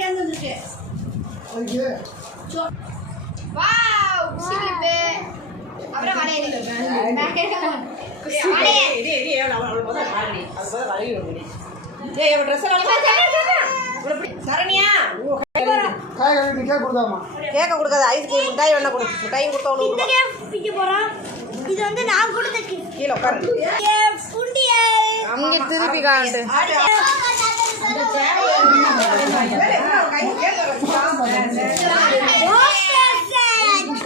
இருந்து வந்துருக்கு. Wow gift அப்புறம் வளையல். வளையல் கேக்க கொடுக்காத ஐஸ்கிரீம் மிட்டாய் வேணா கொடு மிட்டாயும் கொடுத்தா ஒன்று இந்த gift பிக்க போறோம் இது வந்து நான் கொடுத்த gift கீழே உட்காரு. புண்டியே இங்கே திருப்பி காட்டு சம்ரிதா தோடா தேர்ட் கிஃப்ட் வந்து வாங்கியா வாங்கியா கீழே உட்காரு. என்னோடதான் கீழே இறங்கு.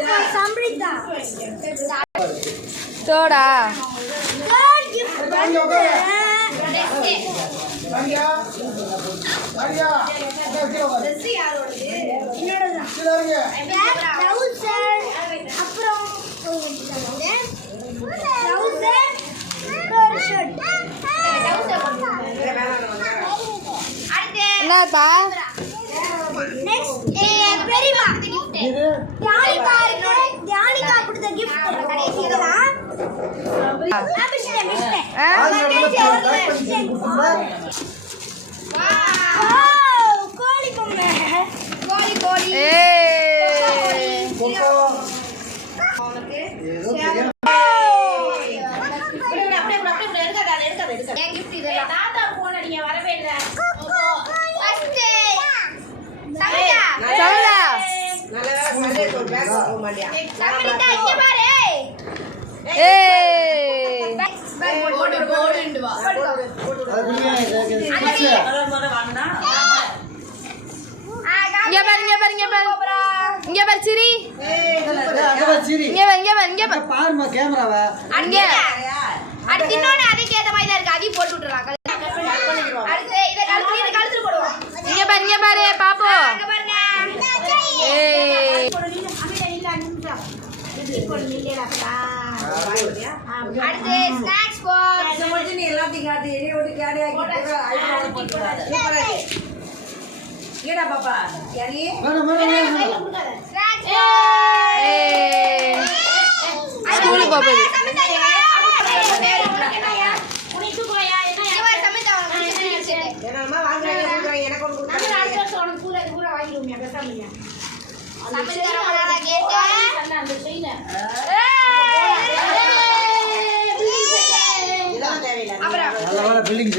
ட்ரவுசர் அப்புறம் ட்ரவுசர் ஒரு ஷர்ட் அடுத்து என்னப்பா? நெக்ஸ்ட் பெரியமா இது? தியானிகா இருக்கு தியானிகா கொடுத்த கிஃப்ட் இதெல்லாம். First, சமிதா. சொல்லா நல்ல வேளை சண்டே ஒரு பேக் போக மாட்டியா சமிதா, இங்க பாரு. ஏய் அது பிரியாணி இது, இது, அந்த இது. ஆ, இங்க பாரு இங்க பாரு இங்க பாரு இங்க பாரு சிரி. அங்க பாரு, சிரி. இங்க பாரு இங்க பாரு இங்க பாரு பாரும்மா கேமராவை. அங்க. அடுத்து இன்னொன்னு அதுக்கு ஏத்த மாதிரி தான் இருக்கு. அதையும் போட்டு விட்டுறலாம். அடுத்து இதை கழுத்து இதை கழுத்துல போடுவோம். இங்க பாரு இங்க பாரு பாப்பு அங்க பாருங்க. ஏய். அடுத்து ஸ்நாக்ஸ் பாக்ஸ் இதை மட்டும் நீ எல்லாத்தையும் காட்டு. என்னைய விட்டு கேடையா ஈடா பாப்பா யாரி ஒன்று கொடுக்குறாங்க இதெல்லாம் தேவையில்லை நல்ல வேலை பில்டிங்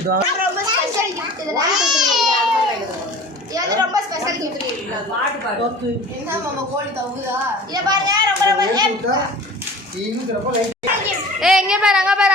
ஸ்பெஷல் கிஃப்ட் பாட்டு பாடு. இத பாருங்க ரொம்ப ரொம்ப ஏய் இங்க பாரு அங்க பாரு